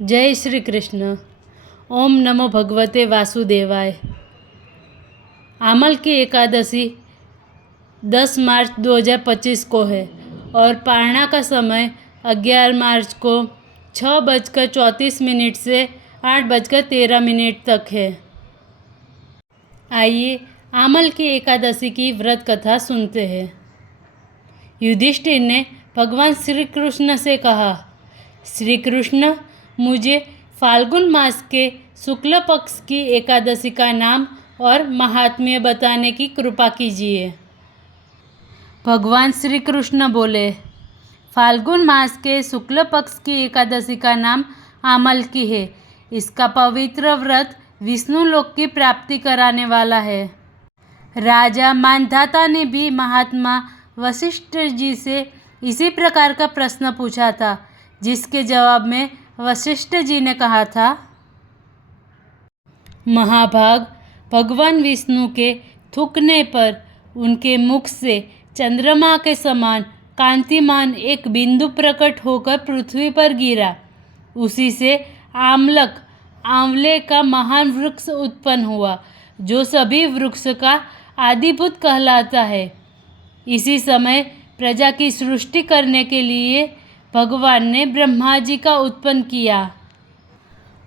जय श्री कृष्ण। ओम नमो भगवते वासुदेवाय। आमल की एकादशी 10 मार्च 2025 को है और पारणा का समय 11 मार्च को 6:34 से 8:13 तक है। आइए आमल की एकादशी की व्रत कथा सुनते हैं। युधिष्ठिर ने भगवान श्री कृष्ण से कहा, श्री कृष्ण, मुझे फाल्गुन मास के शुक्ल पक्ष की एकादशी का नाम और महात्म्य बताने की कृपा कीजिए। भगवान श्री कृष्ण बोले, फाल्गुन मास के शुक्ल पक्ष की एकादशी का नाम आमल की है। इसका पवित्र व्रत विष्णु लोक की प्राप्ति कराने वाला है। राजा मानधाता ने भी महात्मा वशिष्ठ जी से इसी प्रकार का प्रश्न पूछा था, जिसके जवाब में वशिष्ठ जी ने कहा था, महाभाग, भगवान विष्णु के थूकने पर उनके मुख से चंद्रमा के समान कांतिमान एक बिंदु प्रकट होकर पृथ्वी पर गिरा। उसी से आमलक, आंवले का महान वृक्ष उत्पन्न हुआ, जो सभी वृक्ष का आदिभूत कहलाता है। इसी समय प्रजा की सृष्टि करने के लिए भगवान ने ब्रह्मा जी का उत्पन्न किया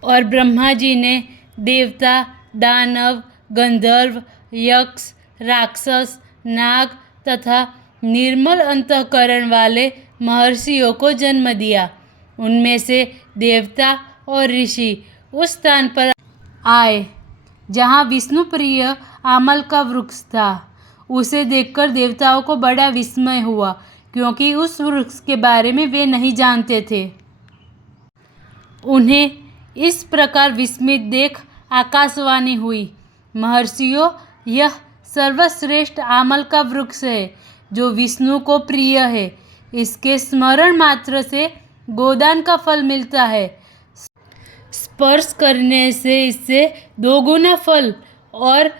और ब्रह्मा जी ने देवता, दानव, गंधर्व, यक्ष, राक्षस, नाग तथा निर्मल अंतःकरण वाले महर्षियों को जन्म दिया। उनमें से देवता और ऋषि उस स्थान पर आए जहाँ विष्णु प्रिय आमल का वृक्ष था। उसे देखकर देवताओं को बड़ा विस्मय हुआ, क्योंकि उस वृक्ष के बारे में वे नहीं जानते थे। उन्हें इस प्रकार विस्मित देख आकाशवाणी हुई, महर्षियों, यह सर्वश्रेष्ठ आमल का वृक्ष है जो विष्णु को प्रिय है। इसके स्मरण मात्र से गोदान का फल मिलता है। स्पर्श करने से इससे 2 गुना फल और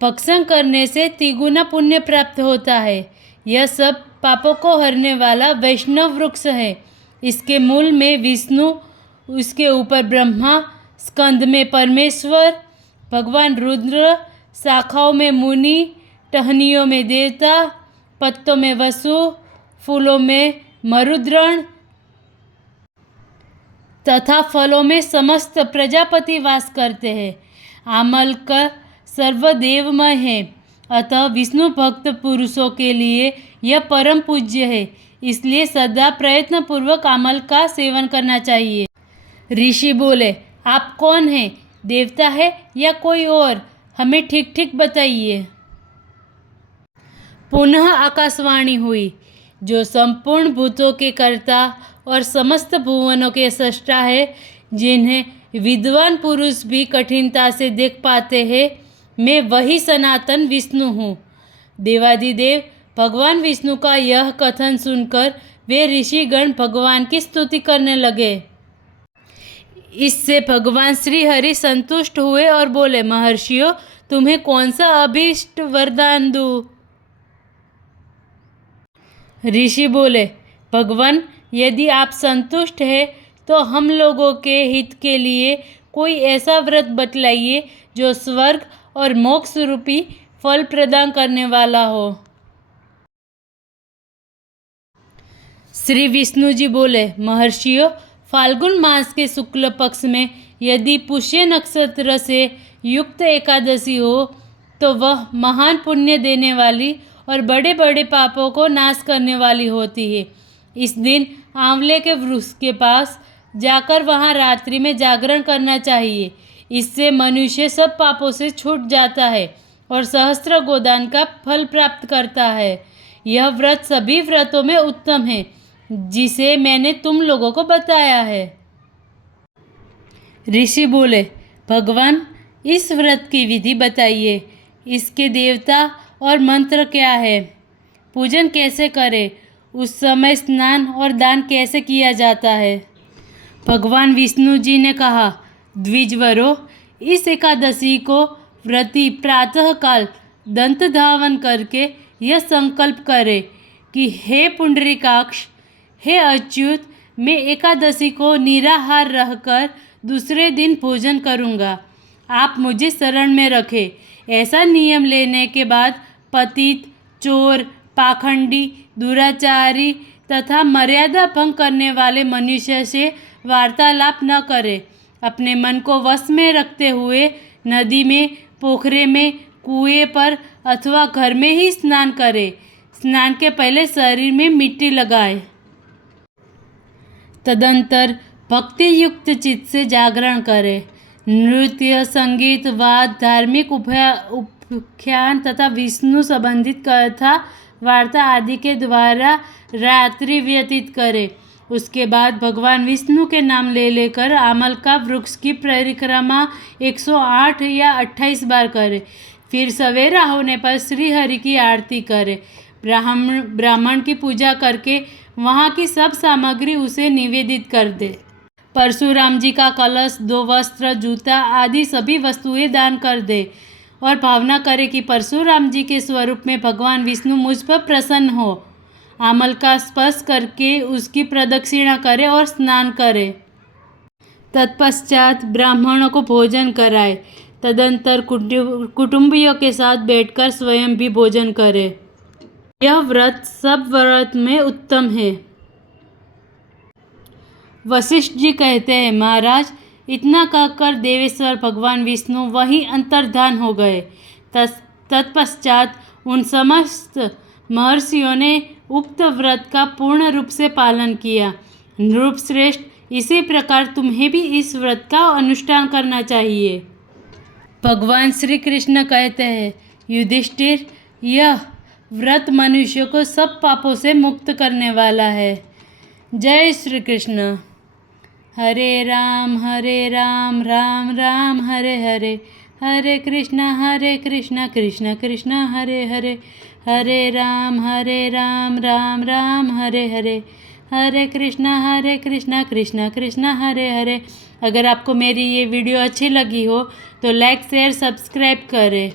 भक्षण करने से 3 गुना पुण्य प्राप्त होता है। यह सब पापों को हरने वाला वैष्णव वृक्ष है। इसके मूल में विष्णु, उसके ऊपर ब्रह्मा, स्कंद में परमेश्वर, भगवान रुद्र, शाखाओं में मुनि, टहनियों में देवता, पत्तों में वसु, फूलों में मरुद्गण तथा फलों में समस्त प्रजापति वास करते हैं। आमल का सर्वदेवमय है, अतः विष्णु भक्त पुरुषों के लिए यह परम पूज्य है। इसलिए सदा प्रयत्न पूर्वक आमल का सेवन करना चाहिए। ऋषि बोले, आप कौन हैं? देवता है या कोई और? हमें ठीक ठीक बताइए। पुनः आकाशवाणी हुई, जो संपूर्ण भूतों के कर्ता और समस्त भुवनों के सृष्टा है, जिन्हें विद्वान पुरुष भी कठिनता से देख पाते हैं, मैं वही सनातन विष्णु हूँ। देवादिदेव भगवान विष्णु का यह कथन सुनकर वे ऋषिगण भगवान की स्तुति करने लगे। इससे भगवान श्री हरि संतुष्ट हुए और बोले, महर्षियों, तुम्हें कौन सा अभीष्ट वरदान दूं? ऋषि बोले, भगवान, यदि आप संतुष्ट हैं तो हम लोगों के हित के लिए कोई ऐसा व्रत बतलाइए जो स्वर्ग और मोक्ष रूपी फल प्रदान करने वाला हो। श्री विष्णु जी बोले, महर्षियों, फाल्गुन मास के शुक्ल पक्ष में यदि पुष्य नक्षत्र से युक्त एकादशी हो तो वह महान पुण्य देने वाली और बड़े बड़े पापों को नाश करने वाली होती है। इस दिन आंवले के वृक्ष के पास जाकर वहां रात्रि में जागरण करना चाहिए। इससे मनुष्य सब पापों से छूट जाता है और सहस्त्र गोदान का फल प्राप्त करता है। यह व्रत सभी व्रतों में उत्तम है, जिसे मैंने तुम लोगों को बताया है। ऋषि बोले, भगवान, इस व्रत की विधि बताइए। इसके देवता और मंत्र क्या है? पूजन कैसे करें? उस समय स्नान और दान कैसे किया जाता है? भगवान विष्णु जी ने कहा, द्विजवरों, इस एकादशी को व्रती प्रातःकाल दंत धावन करके यह संकल्प करे कि हे पुंडरीकाक्ष, हे अच्युत, मैं एकादशी को निराहार रहकर दूसरे दिन भोजन करूँगा। आप मुझे शरण में रखें। ऐसा नियम लेने के बाद पतित, चोर, पाखंडी, दुराचारी तथा मर्यादा भंग करने वाले मनुष्य से वार्तालाप न करें। अपने मन को वश में रखते हुए नदी में, पोखरे में, कुएं पर अथवा घर में ही स्नान करें। स्नान के पहले शरीर में मिट्टी लगाएं। तदंतर भक्ति युक्त चित्त से जागरण करें। नृत्य, संगीत, वाद, धार्मिक उपाख्यान तथा विष्णु संबंधित कथा वार्ता आदि के द्वारा रात्रि व्यतीत करें। उसके बाद भगवान विष्णु के नाम ले लेकर आमलका वृक्ष की परिक्रमा 108 या 28 बार करें। फिर सवेरा होने पर श्री हरि की आरती करें। ब्राह्मण की पूजा करके वहाँ की सब सामग्री उसे निवेदित कर दे। परशुराम जी का कलश, 2 वस्त्र, जूता आदि सभी वस्तुएं दान कर दे और भावना करे कि परशुराम जी के स्वरूप में भगवान विष्णु मुझ पर प्रसन्न हो। आमल का स्पर्श करके उसकी प्रदक्षिणा करे और स्नान करे। तत्पश्चात ब्राह्मणों को भोजन कराए। तदंतर कुटुंबियों के साथ बैठकर स्वयं भी भोजन करे। यह व्रत सब व्रत में उत्तम है। वशिष्ठ जी कहते हैं, महाराज, इतना कहकर देवेश्वर भगवान विष्णु वहीं अंतर्धान हो गए। तत्पश्चात उन समस्त महर्षियों ने उक्त व्रत का पूर्ण रूप से पालन किया। नृपश्रेष्ठ, इसी प्रकार तुम्हें भी इस व्रत का अनुष्ठान करना चाहिए। भगवान श्री कृष्ण कहते हैं, युधिष्ठिर, यह व्रत मनुष्य को सब पापों से मुक्त करने वाला है। जय श्री कृष्ण। हरे राम राम राम हरे हरे, हरे कृष्ण कृष्ण कृष्ण हरे हरे, हरे राम राम राम हरे हरे, हरे कृष्ण कृष्ण कृष्ण हरे हरे। अगर आपको मेरी ये वीडियो अच्छी लगी हो तो लाइक, शेयर, सब्सक्राइब करें।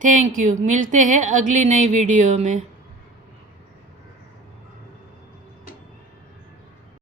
Thank you. मिलते हैं अगली नई वीडियो में।